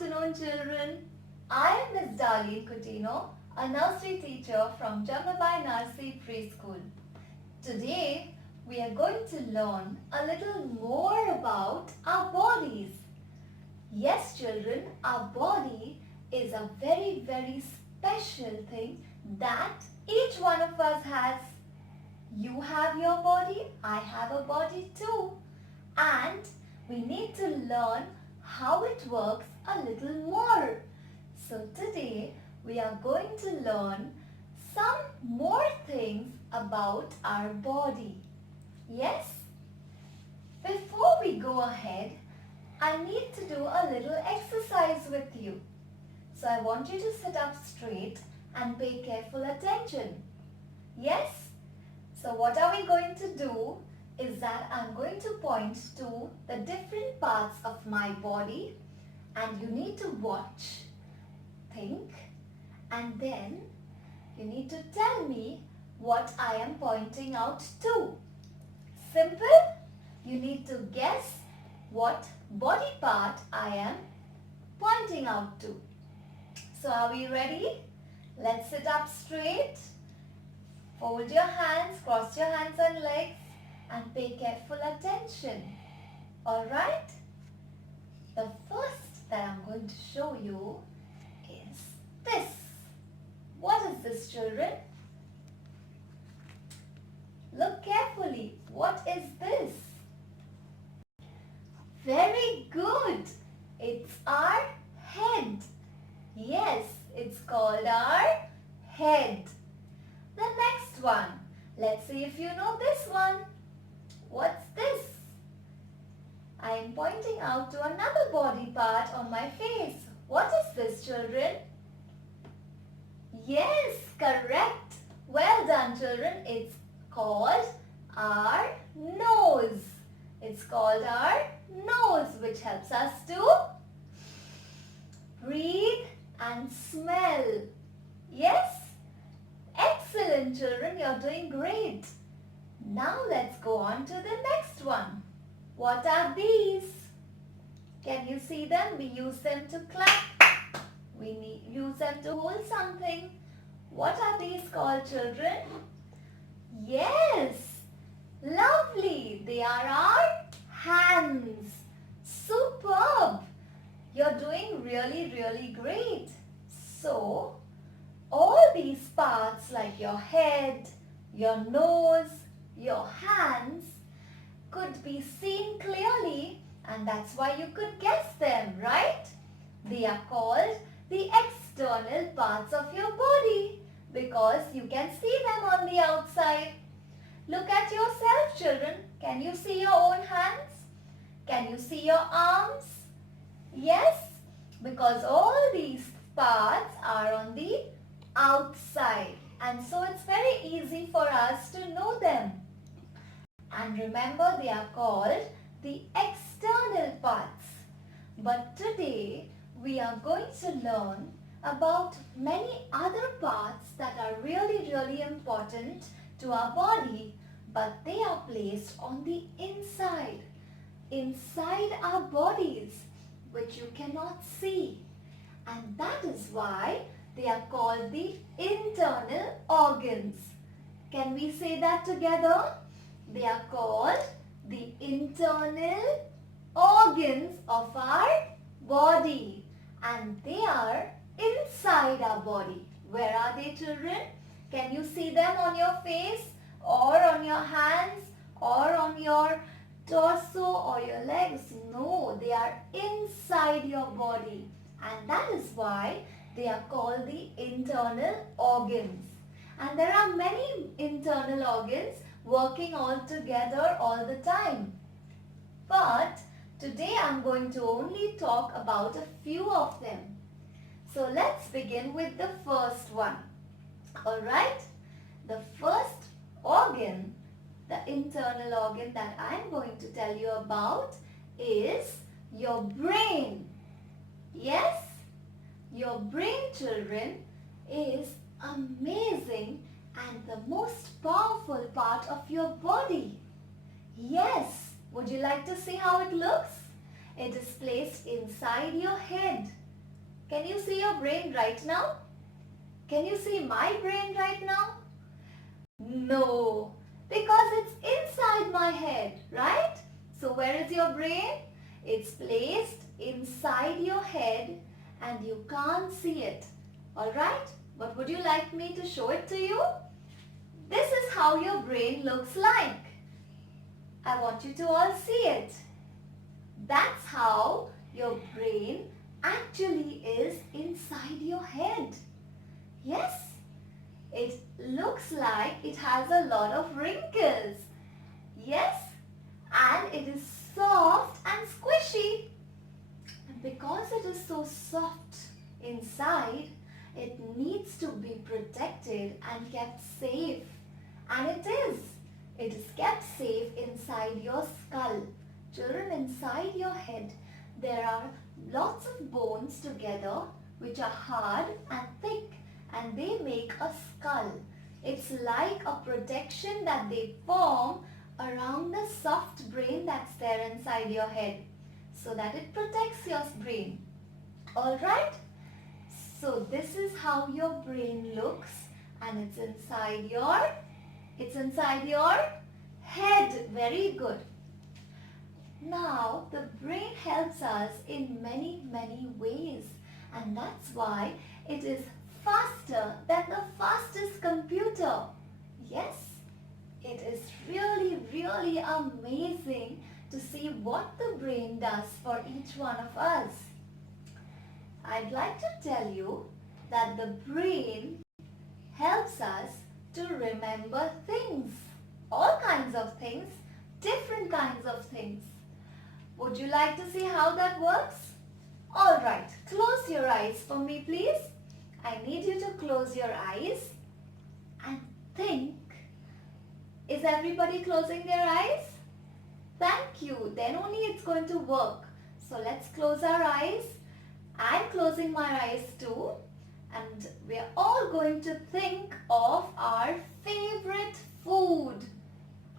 afternoon, children. I am Miss Darlene Coutinho, a nursery teacher from Jamnabai Nursery Preschool. Today, we are going to learn a little more about our bodies. Yes, children, our body is a very, very special thing that each one of us has. You have your body, I have a body too. And we need to learn how it works a little more. So today we are going to learn some more things about our body. Yes? Before we go ahead, I need to do a little exercise with you. So I want you to sit up straight and pay careful attention. Yes? So what are we going to do is that I'm going to point to the different parts of my body and you need to watch, think, and then you need to tell me what I am pointing out to. Simple? You need to guess what body part I am pointing out to. So are we ready? Let's sit up straight. Fold your hands, cross your hands and legs and pay careful attention. Alright? The first that I'm going to show you is this. What is this, children? Look carefully. What is this? Very good. It's our head. Yes, it's called our head. The next one. Let's see if you know this one. What's this? I am pointing out to another body part on my face. What is this, children? Yes, correct. Well done, children. It's called our nose. It's called our nose, which helps us to breathe and smell. Yes? Excellent, children. You're doing great. Now let's go on to the next one. What are these? Can you see them? We use them to clap. We use them to hold something. What are these called, children? Yes. Lovely. They are our hands. Superb. You're doing really, really great. So, all these parts like your head, your nose, your hands could be seen clearly and that's why you could guess them, right? They are called the external parts of your body because you can see them on the outside. Look at yourself, children. Can you see your own hands? Can you see your arms? Yes, because all these parts are on the outside and so it's very easy for us to know them. And remember, they are called the external parts. But today we are going to learn about many other parts that are really, really important to our body, but they are placed on the inside our bodies, which you cannot see. And that is why they are called the internal organs. Can we say that together? They are called the internal organs of our body. And they are inside our body. Where are they, children? Can you see them on your face or on your hands or on your torso or your legs? No, they are inside your body. And that is why they are called the internal organs. And there are many internal organs working all together all the time. But today I'm going to only talk about a few of them. So let's begin with the first one. Alright? The first organ, the internal organ that I'm going to tell you about is your brain. Yes? Your brain, children, is amazing and the most powerful part of your body. Yes, would you like to see how it looks? It is placed inside your head. Can you see your brain right now? Can you see my brain right now? No, because it's inside my head, right? So where is your brain? It's placed inside your head and you can't see it. Alright? But would you like me to show it to you? This is how your brain looks like. I want you to all see it. That's how your brain actually is inside your head. Yes? It looks like it has a lot of wrinkles. Yes? And it is soft and squishy. And because it is so soft inside, it needs to be protected and kept safe. And it is. It is kept safe inside your skull. Children, inside your head, there are lots of bones together which are hard and thick and they make a skull. It's like a protection that they form around the soft brain that's there inside your head so that it protects your brain. Alright? So this is how your brain looks and it's inside your head. Very good. Now the brain helps us in many ways and that's why it is faster than the fastest computer. Yes, it is really amazing to see what the brain does for each one of us. I'd like to tell you that the brain helps us to remember things, all kinds of things, different kinds of things. Would you like to see how that works? Alright, close your eyes for me please. I need you to close your eyes and think. Is everybody closing their eyes? Thank you. Then only it's going to work. So let's close our eyes. I'm closing my eyes too. And we're all going to think of our favorite food.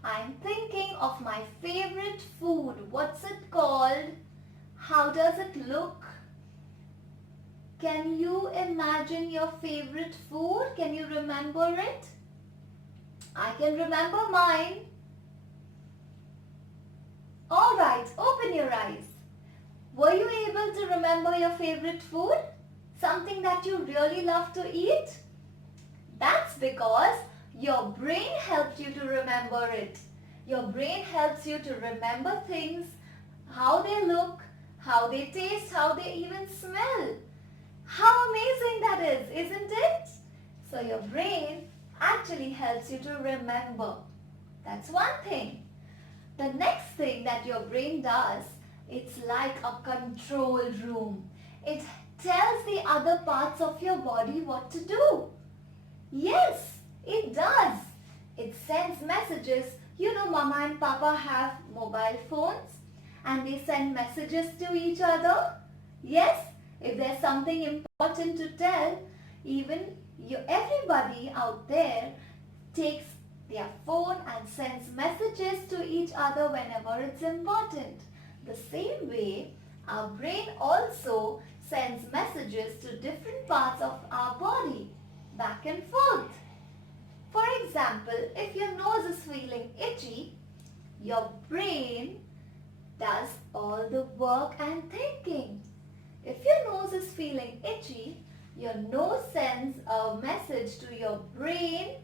I'm thinking of my favorite food. What's it called? How does it look? Can you imagine your favorite food? Can you remember it? I can remember mine. Alright, open your eyes. Were you able to remember your favorite food? Something that you really love to eat? That's because your brain helped you to remember it. Your brain helps you to remember things, how they look, how they taste, how they even smell. How amazing that is, isn't it? So your brain actually helps you to remember. That's one thing. The next thing that your brain does, it's like a control room. It tells the other parts of your body what to do. Yes, it does. It sends messages. You know, Mama and Papa have mobile phones and they send messages to each other. Yes, if there's something important to tell, everybody out there takes their phone and sends messages to each other whenever it's important. The same way, our brain also sends messages to different parts of our body, back and forth. For example, if your nose is feeling itchy, your brain does all the work and thinking. If your nose is feeling itchy, your nose sends a message to your brain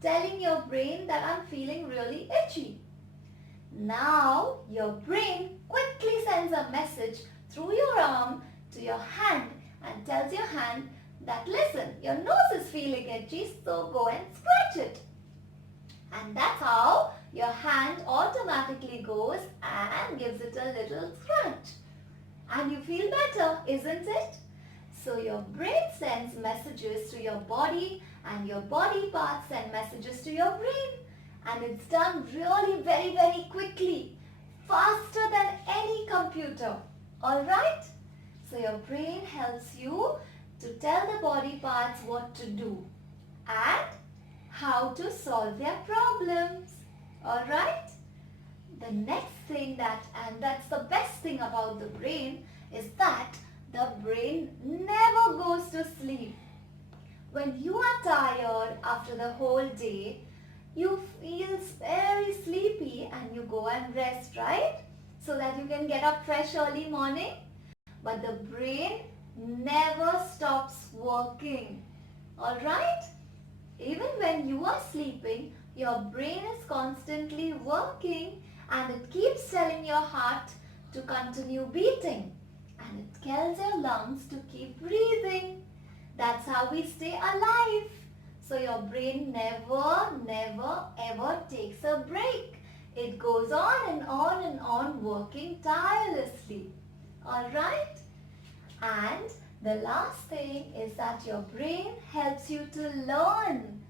telling your brain that I'm feeling really itchy. Now your brain quickly sends a message through your arm to your hand and tells your hand that listen, your nose is feeling itchy, so go and scratch it. And that's how your hand automatically goes and gives it a little scratch. And you feel better, isn't it? So your brain sends messages to your body and your body parts send messages to your brain. And it's done really very quickly, faster than any computer. Alright? So your brain helps you to tell the body parts what to do and how to solve their problems. Alright? The next thing and that's the best thing about the brain is that the brain never When you are tired after the whole day, you feel very sleepy and you go and rest, right? So that you can get up fresh early morning. But the brain never stops working. Alright? Even when you are sleeping, your brain is constantly working and it keeps telling your heart to continue beating. And it tells your lungs to keep breathing. That's how we stay alive. So your brain never ever takes a break. It goes on and on and on working tirelessly. Alright? And the last thing is that your brain helps you to learn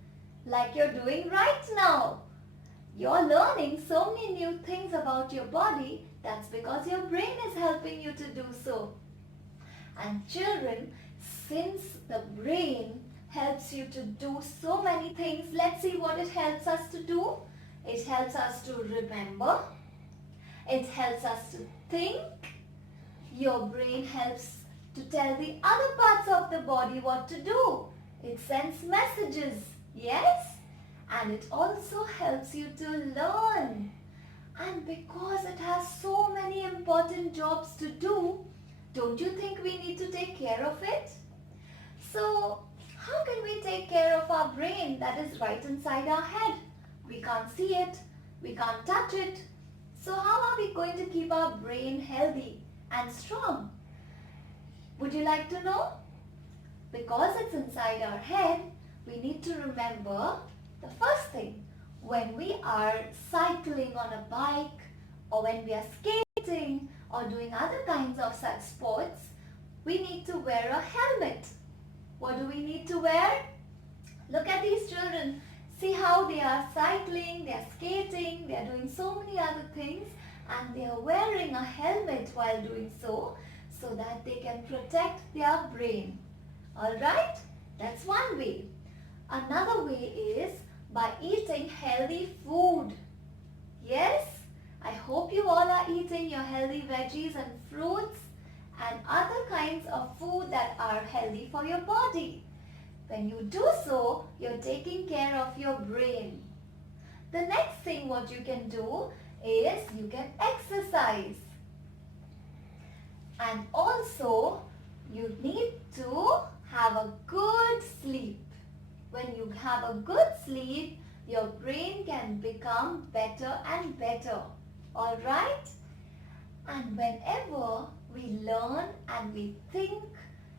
like you're doing right now. You're learning so many new things about your body. That's because your brain is helping you to do so. And children, since the brain helps you to do so many things, let's see what it helps us to do. It helps us to remember. It helps us to think. Your brain helps to tell the other parts of the body what to do. It sends messages, yes? And it also helps you to learn. And because it has so many important jobs to do, don't you think we need to take care of it? So, how can we take care of our brain that is right inside our head? We can't see it, we can't touch it. So how are we going to keep our brain healthy and strong? Would you like to know? Because it's inside our head, we need to remember the first thing. When we are cycling on a bike or when we are skating or doing other kinds of such sports, we need to wear a helmet. What do we need to wear? Look at these children. See how they are cycling, they are skating, they are doing so many other things and they are wearing a helmet while doing so that they can protect their brain. Alright? That's one way. Another way is by eating healthy food. Yes? I hope you all are eating your healthy veggies and fruits and other kinds of food that are healthy for your body. When you do so, you're taking care of your brain. The next thing what you can do is you can exercise. And also, you need to have a good sleep. When you have a good sleep, your brain can become better and better. Alright? And whenever we learn and we think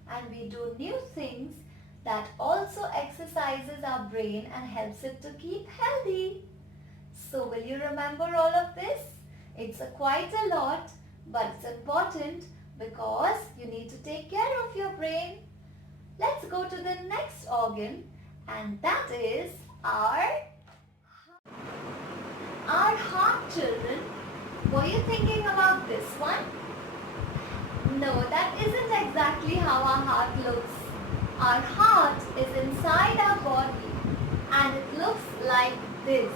and we do new things, that also exercises our brain and helps it to keep healthy. So will you remember all of this? It's quite a lot, but it's important because you need to take care of your brain. Let's go to the next organ, and that is our heart, children. Were you thinking about this one? No, that isn't exactly how our heart looks. Our heart is inside our body and it looks like this.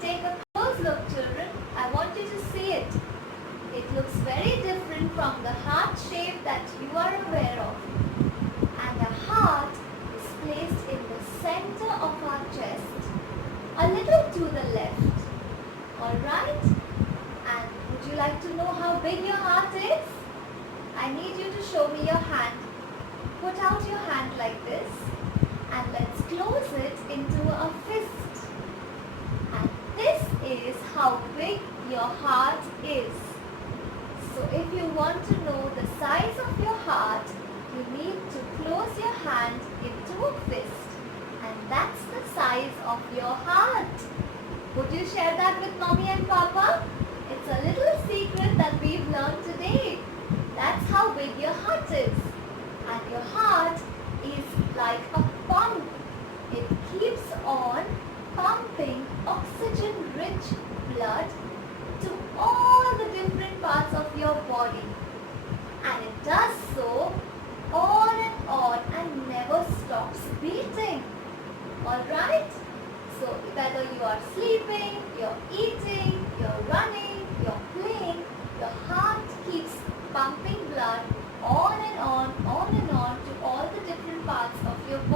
Take a close look, children. I want you to see it. It looks very different from the heart shape that you are aware of. And the heart is placed in the center of our chest, a little to the left. Alright? And would you like to know how big your heart is? I need you to show me your hand. Put out your hand like this and let's close it into a fist. And this is how big your heart is. So if you want to know the size of your heart, you need to close your hand into a fist. And that's the size of your heart. Would you share that with Mommy and Papa? It's a little secret that we've learned today. That's how big your heart is. And your heart is like a pump. It keeps on pumping oxygen-rich blood to all the different parts of your body. And it does so on and never stops beating. Alright? So whether you are sleeping, you're eating, you're running, you're playing, your heart keeps pumping blood on and on to all the different parts of your body.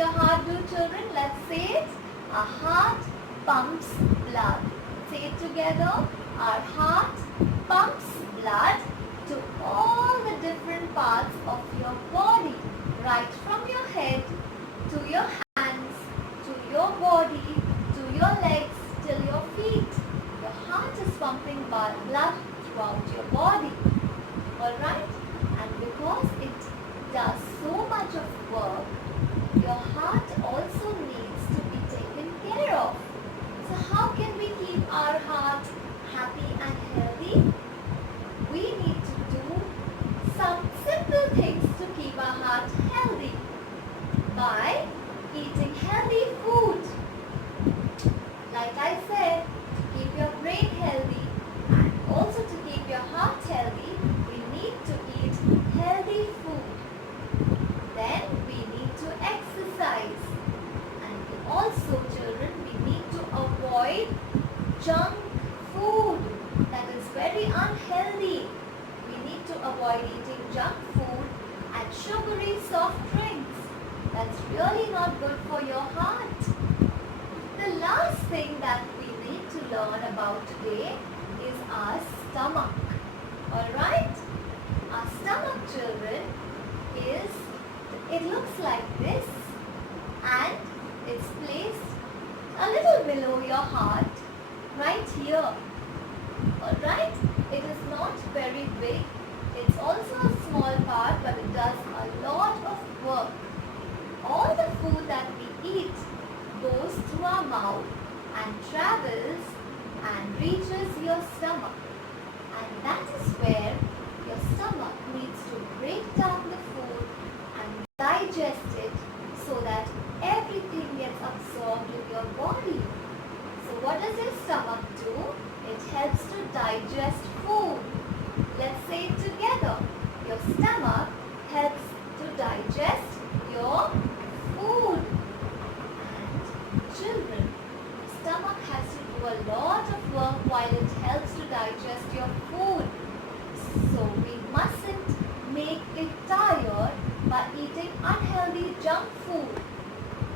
your heart do, children? Let's say it. Our heart pumps blood. Say it together. Our heart pumps blood to all the different parts of your body. Right from your head to your hands, to your body, to your legs, till your feet. Your heart is pumping blood throughout your body. Alright? And because it does so much of work, your heart also needs to be taken care of. So how can we keep our heart happy and healthy? We need to do some simple things to keep our heart healthy by eating healthy food. Like I said, to keep your brain healthy and also to keep your heart healthy, we need to eat healthy food. Then we need to exercise. And also, children, we need to avoid junk food that is very unhealthy. We need to avoid eating junk food and sugary soft drinks. That's really not good for your heart. The last thing that we need to learn about today is our stomach. Alright? Our stomach, children, it looks like this, and it's placed a little below your heart, right here. Alright? It is not very big. It's also a small part, but it does a lot of work. All the food that we eat goes through our mouth and travels and reaches your stomach. And that is where your stomach needs to break down the food and digest it so that everything gets absorbed in your body. So what does your stomach do? It helps to digest food. Let's say it together. Your stomach helps to digest your food. And children, your stomach has to do a lot of work while it helps to digest your food. So we mustn't make it tired by eating unhealthy junk food.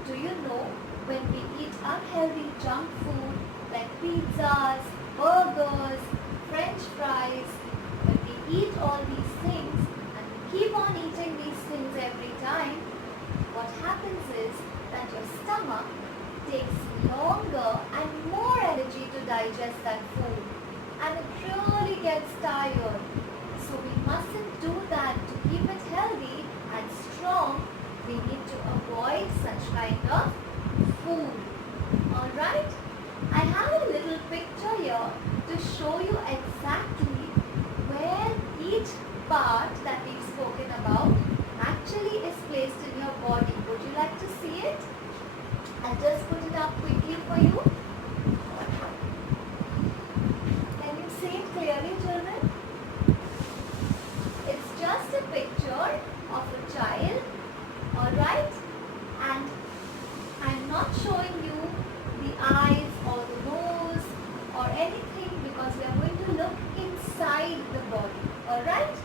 Do you know, when we eat unhealthy junk food like pizzas, burgers, French fries, when we eat all these things and we keep on eating these things every time, what happens is that your stomach takes longer and more energy to digest that food, and it really gets tired. So we mustn't do that. To keep it healthy and strong, we need to avoid such kind of food. Alright? I have a little picture here to show you exactly where each part that we've spoken about actually is placed in your body. Would you like to see it? I'll just put it up quickly for you. Can you see it clearly, children? It's just a picture of a child, alright? And I'm not showing you the eyes or the nose or anything because we are going to look inside the body, alright?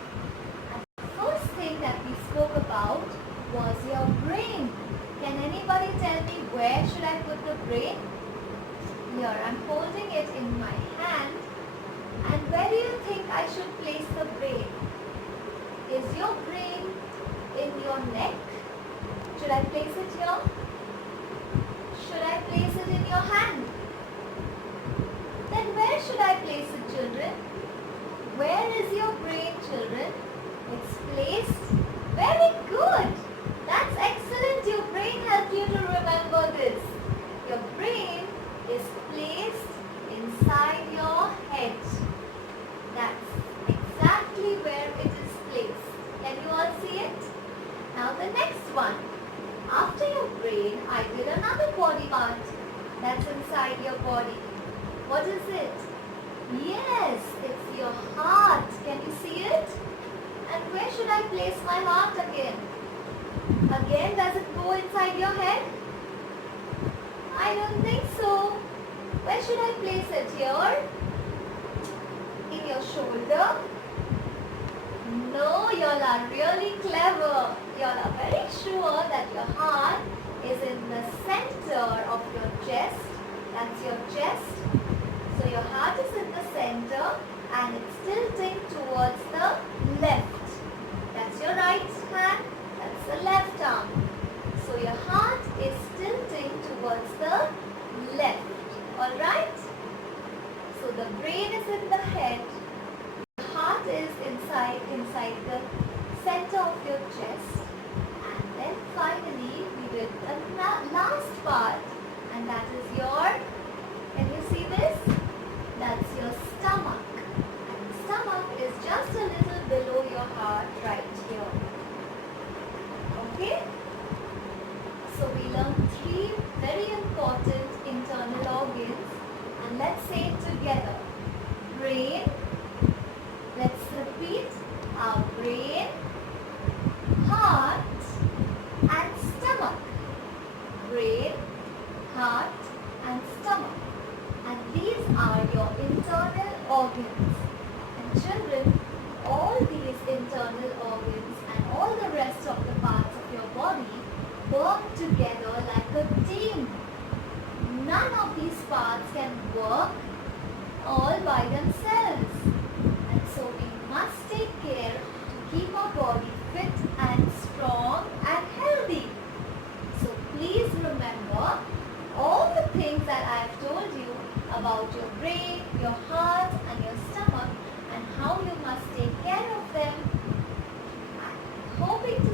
And the first thing that we spoke about was your brain. Can anybody tell me where should I put the brain? Here, I'm holding it in my hand. And where do you think I should place the brain? Is your brain in your neck? Should I place it here? Should I place it in your hand? Then where should I place it, children? Where is your brain, children? It's placed. Very good. That's excellent. Your brain helped you to remember this. Your brain is placed inside your head. That's exactly where it is placed. Can you all see it? Now the next one. After your brain, I did another body part that's inside your body. What is it? Yes, it's your heart. Can you see it? And where should I place my heart again? Again, does it go inside your head? I don't think so. Where should I place it? Here? In your shoulder? No, y'all are really clever. Y'all are very sure that your heart is in the center of your chest. That's your chest. So your heart is in the center and it's tilting towards the left. That's your right hand. That's the left arm. So your heart is tilting towards the left. Alright? So the brain is in the head. The heart is inside the center of your chest. And then finally we did the last part, and that is your, can you see this? That's your stomach. And the stomach is just a little below your heart right here. Okay? So we learned 3 very important internal organs, and let's say it together. Brain. Let's repeat. Our brain, heart and stomach. Brain, heart and stomach. And these are your internal organs. And children, all these internal organs and all the rest of the parts of your body work together like a team. None of these parts can work all by themselves. And so we must take care to keep our body fit and strong and healthy. So please remember all the things that I have told you about your brain, your heart and your stomach, and how you must take care of them. I'm hoping to